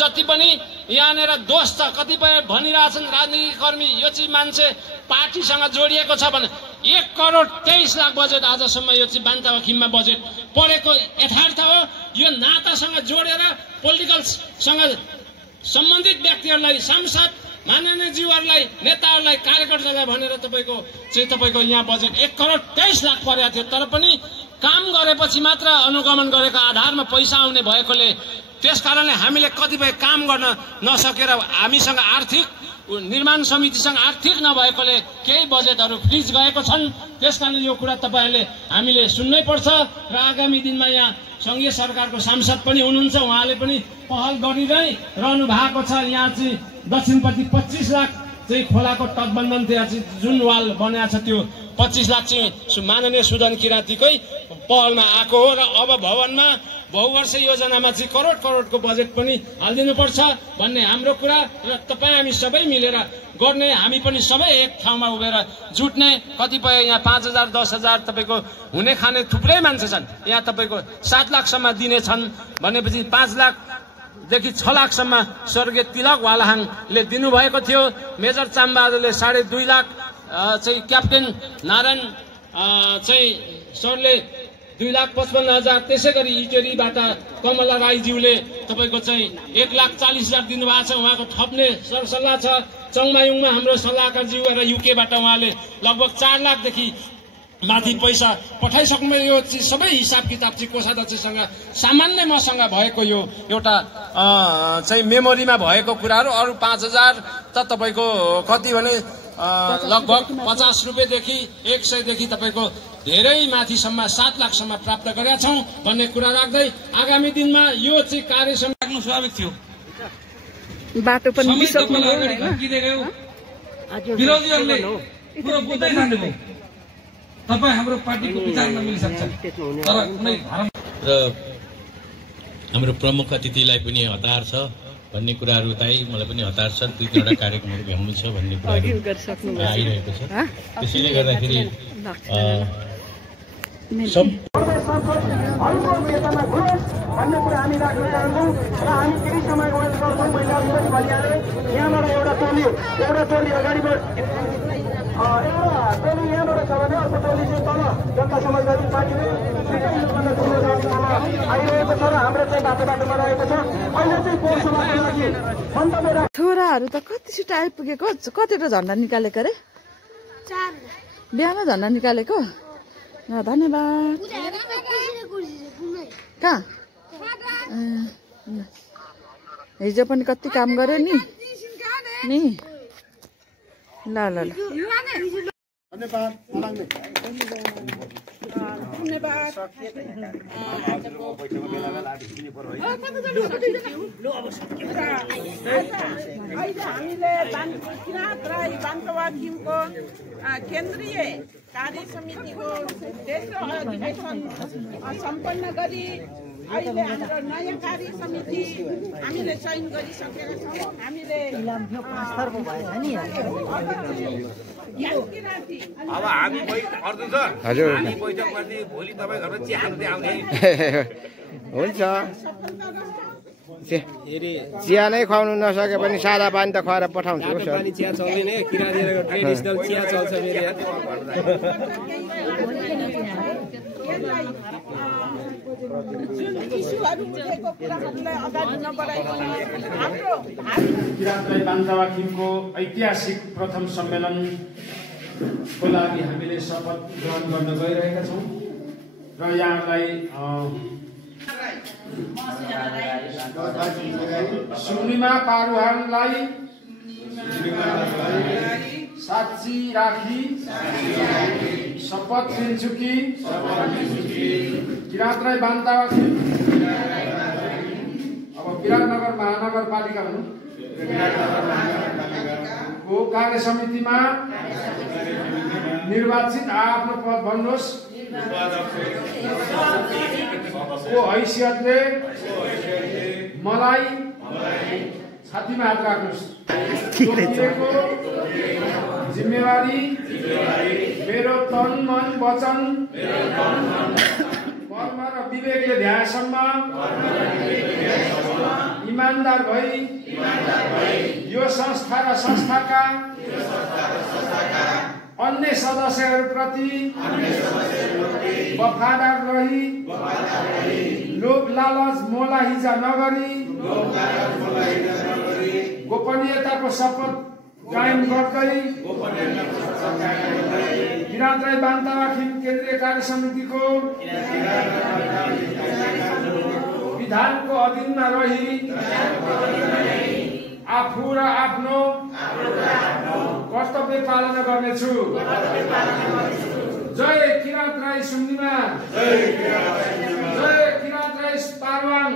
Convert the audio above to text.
जति पनि यहाँनेर दोष छ कतिपय भनिरहेछन् राजनीतिक कर्मी यो चाहिँ मान्छे पार्टीसँग जोडिएको छ भने 1,23,00,000 बजेट आजसम्म यो चाहिँ बान्तावाखिममा बजेट परेको यथार्थ हो। यो नातासँग जोडेर पोलिटिकलसँग सम्बन्धित व्यक्तिहरूलाई सांसद माननीयज्यूहरूलाई नेताहरूलाई कार्यकर्तालाई भनेर तपाईको यहाँ बजेट 1,23,00,000 परेको थियो। तर पनि काम गरेपछि मात्र अनुगमन गरेको आधारमा पैसा आउने भएकोले त्यसकारणले हामीले कतिपय काम गर्न नसकेर हामीसँग आर्थिक निर्माण समितिसँग आर्थिक नभएकोले केही बजेटहरू फ्रिज गएको छन्। त्यसकारण यो कुरा तपाईहरूले हामीले सुन्नै पर्छ र आगामी दिनमा यहाँ संघीय सरकारको सांसद पनि हुनुहुन्छ, उहाँले पनि पहल गरिरहै रहनु भएको छ। यहाँ चाहिँ दक्षिणपट्टि 25 लाख चाहिँ खोलाको तटबन्धन त्यहाँ चाहिँ जुन वाल बनाएको छ त्यो 25 लाख चाहिँ माननीय सुदन किराँतीकै पहलमा आएको हो र अब भवनमा बहुवर्ष योजनामा चाहिँ करोडको बजेट पनि हालिदिनुपर्छ भन्ने हाम्रो कुरा र तपाईँ हामी सबै मिलेर गर्ने, हामी पनि सबै एक ठाउँमा उभिएर जुट्ने। कतिपय यहाँ 5,000 10,000 तपाईँको हुने खाने थुप्रै मान्छे छन्, यहाँ तपाईँको 7 लाखसम्म दिने छन् भनेपछि 5 लाखदेखि 6 लाखसम्म स्वर्गीय तिलक वालाहाङले दिनुभएको थियो। मेजर चामबहादुरले 2.5 लाख चाहिँ क्याप्टेन नारायण चाहिँ सरले 2,55,000, त्यसै गरी इटेरीबाट कमला राईज्यूले तपाईँको चाहिँ 1,40,000 दिनुभएको छ। उहाँको थप्ने सरसल्लाह छ। चङमायुङमा हाम्रो सल्लाहकारज्यू र युकेबाट उहाँले लगभग 4 लाखदेखि माथि पैसा पठाइसक्नु। यो चाहिँ सबै हिसाब किताब चाहिँ कोषाध्यक्षसँग सामान्य मसँग भएको यो एउटा चाहिँ मेमोरीमा भएको कुराहरू। अरू 5,000 त तपाईँको कति भने लगभग 50 रुपियाँदेखि 100देखि तपाईँको धेरै माथिसम्म 7 लाखसम्म प्राप्त गरेका छौँ भन्ने कुरा राख्दै आगामी दिनमा यो चाहिँ कार्य राख्नु स्वाभाविक थियो। बाटो पनि विरोधीहरूले पुरो बुझ्दै जानुभयो। तपाईँ हाम्रो पार्टीको विचारमा मिलिसक्छ तर कुनै र हाम्रो प्रमुख अतिथिलाई पनि हतार छ भन्ने कुराहरू चाहिँ मलाई पनि हतार छ। 2-3वटा कार्यक्रमहरू भ्याउनु छ भन्ने कुराहरू आइरहेको छ। त्यसैले गर्दाखेरि भन्ने कुरा हामी राख्न चाहन्छौँ र हामी केही समय यहाँबाट एउटा टोली अगाडि एउटा टोली यहाँबाट छ भने अर्को टोली चाहिँ तल जनता समाजवादी पार्टीले आइरहेको छ र हाम्रो चाहिँ बाटोमा रहेको छ। अहिले चाहिँ पोहोर समाजको लागि मन्तव्य छोराहरू त कति छिटो आइपुगेको, कतिवटा झन्डा निकालेको अरे? 4 बिहान झन्डा निकालेको। धन्यवाद। कहाँ हिजो पनि कति काम गर्यो नि ल ल ल हामीले किराँत राई बान्तवाखिमको केन्द्रीय कार्य समितिको तेस्रो अधिवेशन सम्पन्न गरी अहिले हाम्रो नयाँ कार्य समिति हामीले चयन गरिसकेका छौँ। हामीले अब हामी हजुर हामी बैठकपछि भोलि तपाईँ घरमा चिया खाँदै आउने हुन्छ। चिया नै खुवाउनु नसके पनि सादा पानी त खुवाएर पठाउँछु सर। चिया चल्दैन, किराँतीको ट्रेडिसनल चिया चल्छ मेरो यहाँ। किराँत बान्तवाखिमको ऐतिहासिक प्रथम सम्मेलनको लागि हामीले शपथ ग्रहण गर्न गइरहेका छौँ र यहाँलाई सुनिमा पारुहाङलाई साक्षी राखी शपथ लिन्छु कि किराँत राई बान्तवाखिम अब विराटनगर महानगरपालिका को कार्य समितिमा निर्वाचित आफ्नो पद भन्नुहोस् को हैसियतले मलाई छातीमा हात राख्नुहोस्। जिम्मेवारी मेरो तन मन वचन कर्म र विवेकले भ्याएसम्म इमानदार भई यो संस्था र संस्थाका अन्य सदस्यहरूप्रति वफादार रही लोभ लालच मोलाहिजा नगरी गोपनीयताको शपथ कायम गर्दै किराँत राई बान्तावाखिम केन्द्रीय कार्य समितिको विधानको अधीनमा रही आफू र आफ्नो कर्तव्य पालना गर्नेछु। जय किराँत राई सुम्निमा, जय किराँत राई पारवाङ।